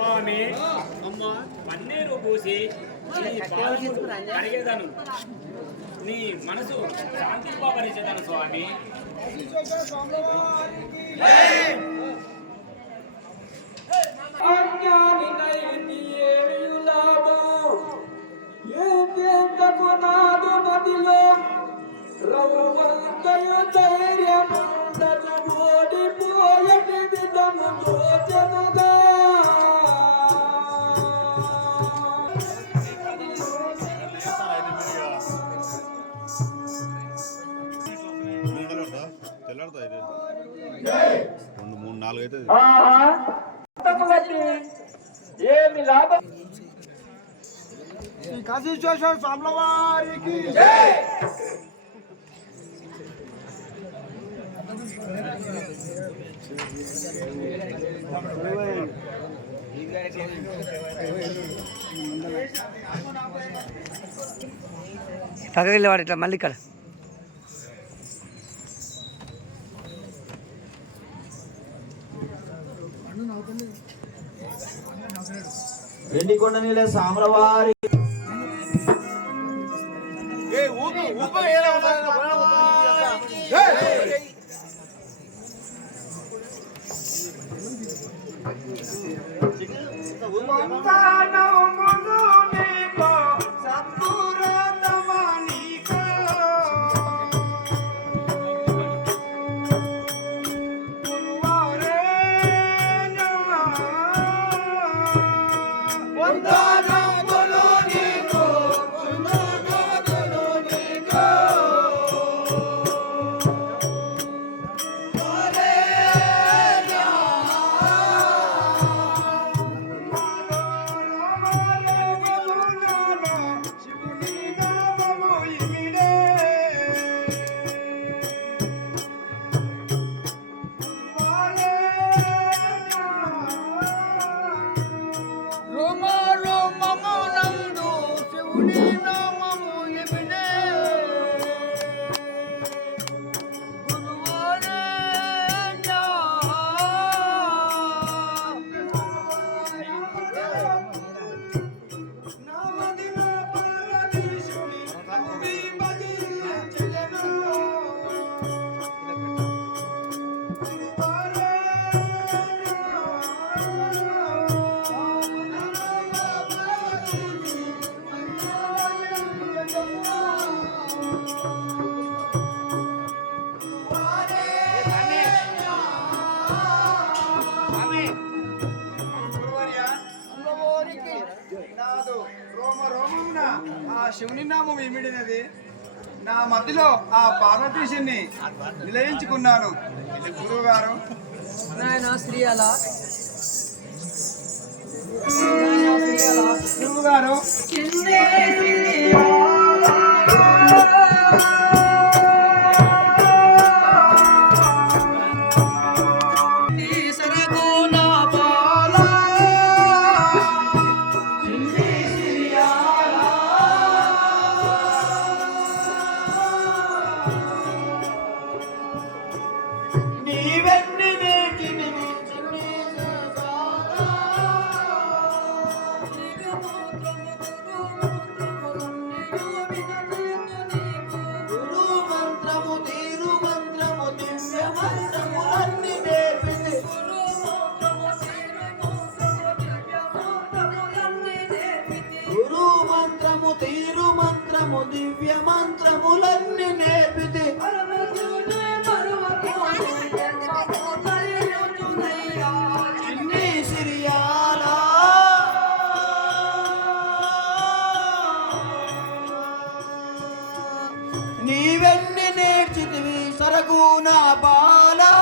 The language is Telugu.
స్వామి అమ్మ పన్నీరు పూసి నీ పాదములు కడిగేదను. నీ మనసు శాంతింపబరిచేదను స్వామి. నాదు మదిలో రఘువంతయు ధైర్యం ఓడిపోయటి విధము యోచనగా రెండు మూడు నాలుగు అయితే ఏమి లాభం? శ్రీ కాశీశ్వర స్వాముల వారికి పక్కకి వెళ్ళేవాడు ఇట్లా మళ్ళీ ఇక్కడ. వెండికొండ నీళ్ళ సామ్రవారి సంతానమును Oh. you. నాదు రోమ రోమమున ఆ శివుని నామం ఏమిడినది నా మధ్యలో ఆ పార్వతీశుని నిలయించుకున్నాను. గురువు గారు గురువు గారు గురు మంత్రము తీరు మంత్రము దివ్య మంత్రములన్నీ నేర్పితే నీవెన్ని నేర్చితివి సరగు నా బాలా.